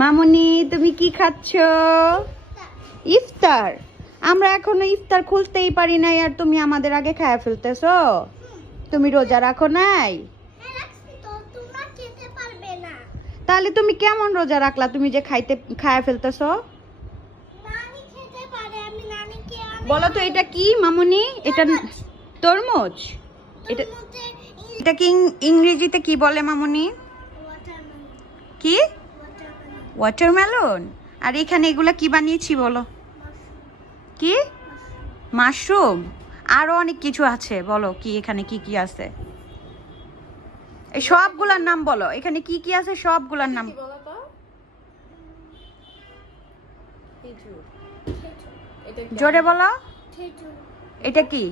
মামুনি তুমি কি খাচ্ছ? ইফতার। আমরা এখনও ইফতার খুলতেই পারি নাই আর তুমি আমাদের আগে খায়া ফেলতেছো। তুমি রোজা রাখো নাই? তাহলে তুমি কেমন রোজা রাখলা? তুমি যে খাইতে খায়া ফেলতেছো? বলো তো এটা কি মামুনি? এটা তরমুজ? এটা এটা কি ইংরেজিতে কি বলে মামুনি? কি? ওয়াটারমেলন আর এখানে এগুলা কি বানিয়েছি বলো? কি? মাশরুম আরও অনেক কিছু আছে বলো কি এখানে কি কি আছে? এই সবগুলার নাম বলো এখানে কি কি আছে সবগুলার নাম? বলো তো? খেজুর। এটা কি? জোরে বলো এটা কি?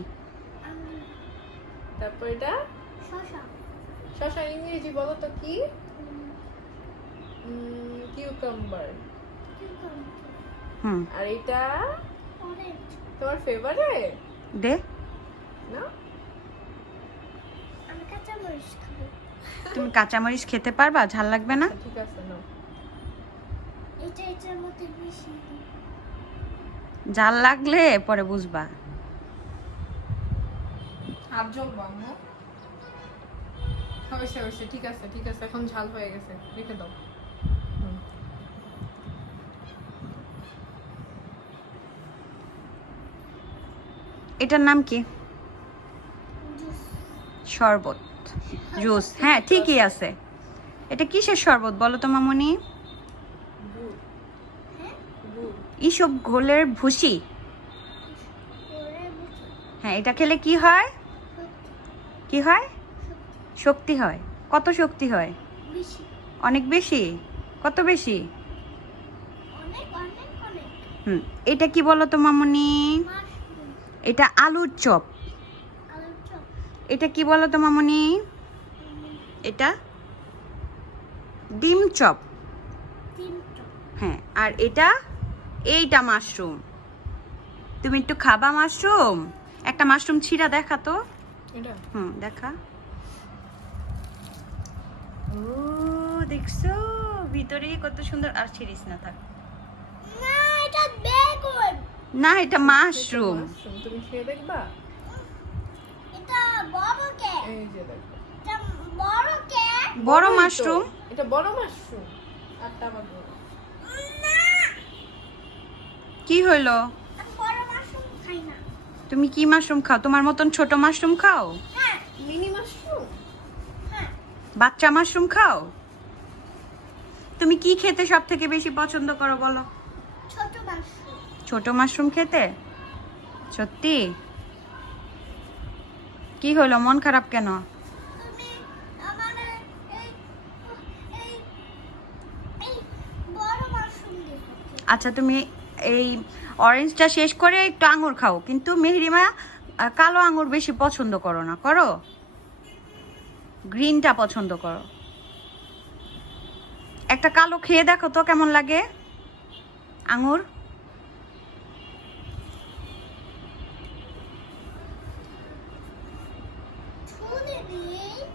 তারপর এটা? শশা শশা ইংরেজি বলো তো কি? কিউকাম্বার হুম। আর এটা? অরেঞ্জ তোমার ফেভারিট দে। না? আমি কাঁচা মরিচ খাব। তুমি কাঁচামরিচ খেতে পারবা? ঝাল লাগবে না? ঠিক আছে না এটা এটার মধ্যে বেশি ঝাল লাগলে পরে বুঝবা। হাত জল বাংলো হয়েছে হয়েছে ঠিক আছে ঠিক আছে এখন ঝাল হয়ে গেছে। রেখে দাও। এটার নাম কি? শরবত। জুস। হ্যাঁ ঠিকই আছে। এটা কিসের শরবত বলো তো মামনি? ইসব হ্যাঁ ঘোলের ভুসি। হ্যাঁ এটা খেলে কি হয়? কি হয়? শক্তি হয়। কত শক্তি হয়? অনেক বেশি? কত বেশি? হুম এটা কি বলো তো মামনি? এটা আলুর চপ। এটা কি বলো তো মামনি? এটা ডিম চপ। হ্যাঁ আর এটা এইটা মাশরুম। তুমি একটু খাবা মাশরুম? একটা মাশরুম ছিঁড়া দেখা তো। হুম দেখা। ও দেখছ? ভিতরে কত সুন্দর। আর ছিড়িস না থাক। না এটা মাশরুম তুমি খেয়ে দেখবা? এটা বড় কে? এই যে দেখো। এটা বড় কে? বড় মাশরুম এটা বড় মাশরুম আটটা বড়। না। কি হইল? আমি বড় মাশরুম খাই না। তুমি কি মাশরুম খাও? তোমার মতন ছোট মাশরুম খাও? হ্যাঁ। মিনি মাশরুম হ্যাঁ। বাচ্চা মাশরুম খাও? তুমি কি খেতে সব থেকে বেশি পছন্দ করো বলো? ছোট মাশরুম খেতে? সত্যি? কি হলো? মন খারাপ কেন? আচ্ছা তুমি এই অরেঞ্জটা শেষ করে একটু আঙুর খাও। কিন্তু মেহরিমা কালো আঙুর বেশি পছন্দ করো না। করো? গ্রিনটা পছন্দ করো। একটা কালো খেয়ে দেখো তো কেমন লাগে? আঙুর?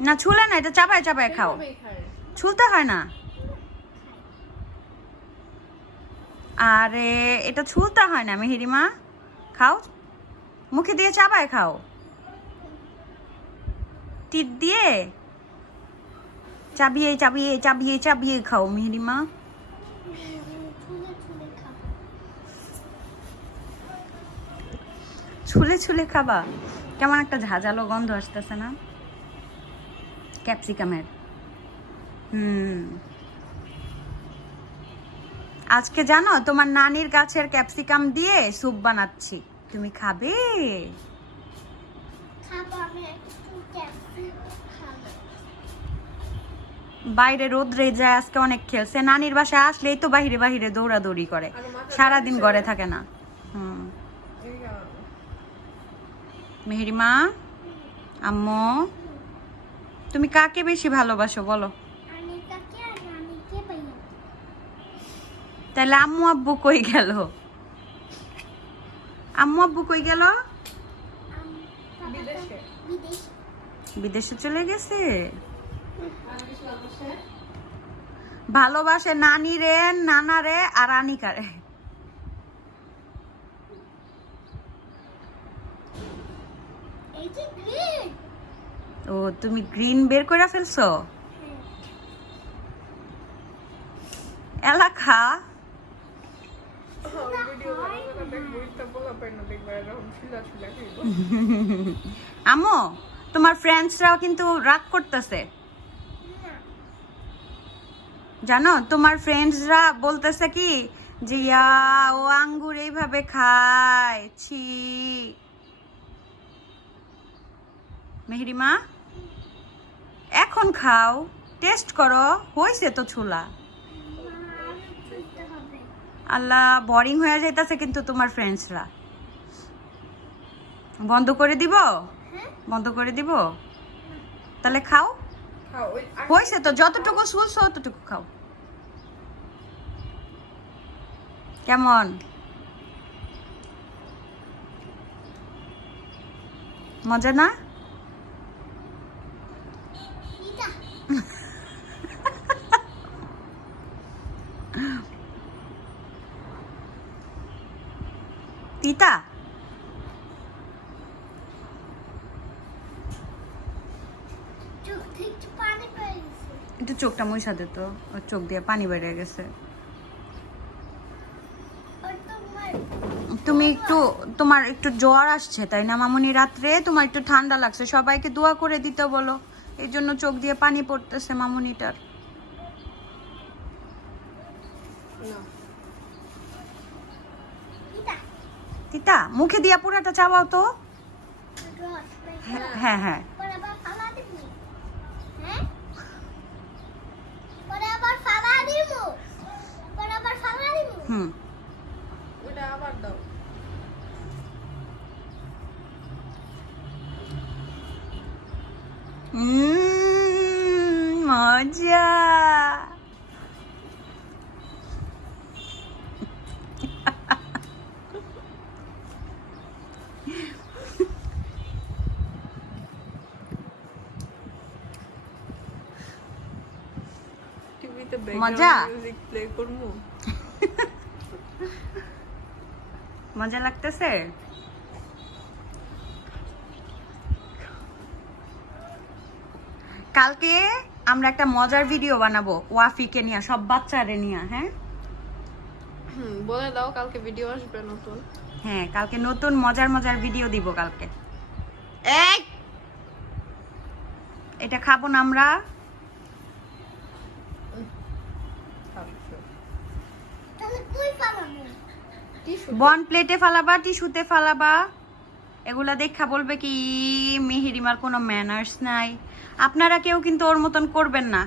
না ছুলে না এটা চাপায় চাপায় খাও। ছুলতে হয় না। আরে এটা ছুলতে হয় না মেহেরিমা খাও। মুখে দিয়ে চাপায় খাও। টিপ দিয়ে। চাবিয়ে চাবিয়ে চাবিয়ে চাবিয়ে খাও মেহেরিমা ছুলে ছুলে খাবা। কেমন একটা ঝাঁঝালো গন্ধ আসতেছে না? ক্যাপসিকামের। হুম। আজকে জানো তোমার নানির গাছের ক্যাপসিকাম দিয়ে স্যুপ বানাচ্ছি। তুমি খাবে? বাইরে রোদ্রে যায় আজকে অনেক খেলছে। নানির বাসায় আসলেই তো বাহিরে বাহিরে দৌড়াদৌড়ি করে। সারাদিন ঘরে থাকে না। হুম। মেহেরিমা? আম্মু? তুমি কাকে বেশি ভালোবাসো বলো? তাহলে আম্মু আব্বু কই গেল? আম্মু আব্বু কই গেল? বিদেশে বিদেশে চলে গেছে? ভালোবাসে নানি রে নানা রে আর আনিকারে এই যে গ্রিন। ও, তুমি গ্রিন বের করে ফেলছো? এলাকা? আমো তোমার ফ্রেন্ডসরাও কিন্তু রাগ করতেছে। জানো, তোমার ফ্রেন্ডসরা বলতেছে কি, যে, ইয়া, ও আঙ্গুর এইভাবে খায়, ছি। মেহরিমা? এখন খাও? টেস্ট করো হয়েছে তো ছোলা। আল্লাহ বোরিং হয়ে যাইতাছে কিন্তু তোমার ফ্রেন্ডসরা বন্ধ করে দিব? হ্যাঁ। বন্ধ করে দিব? তাহলে খাও। হয়েছে তো যতটুকু শুনছো ততটুকু খাও। কেমন? মজা না এটা তিতা একটু চোখটা মুইসা দে তো। ওর চোখ দিয়ে পানি বেরিয়ে গেছে। তুমি একটু তোমার একটু জ্বর আসছে তাই না মামনি? রাত্রে তোমার একটু ঠান্ডা লাগছে। সবাইকে দোয়া করে দিতে বলো। এই জন্য চোখ দিয়ে পানি পড়তেছে মামুনিটার। তিতা। মুখে দিয়া পুরাটা চাবাও তো। হ্যাঁ হ্যাঁ। হ্যাঁ? আবার দিবি হ্যাঁ পরে আবার ফালা দিব পরে আবার ফালা দিব হুম ওইটা আবার দাও উম, মজা মজা? করব মজা লাগতেছে? কালকে? আমরা একটা মজার ভিডিও বানাবো ওয়াফিকে নিয়ে সব বাচ্চারে নিয়ে হ্যাঁ? হুম বলে দাও কালকে ভিডিও আসবে নতুন। হ্যাঁ কালকে নতুন মজার মজার ভিডিও দিব কালকে। এই! এটা খাব না আমরা। তাহলে কই ফালাবো। টিস্যু। বন প্লেটে ফালাবা টিস্যুতে ফালাবা। এগুলা দেখা বলবে কি মেহেরিমার কোনো ম্যানার্স নাই। আপনারা কেউ কিন্তু ওর মতন করবেন না।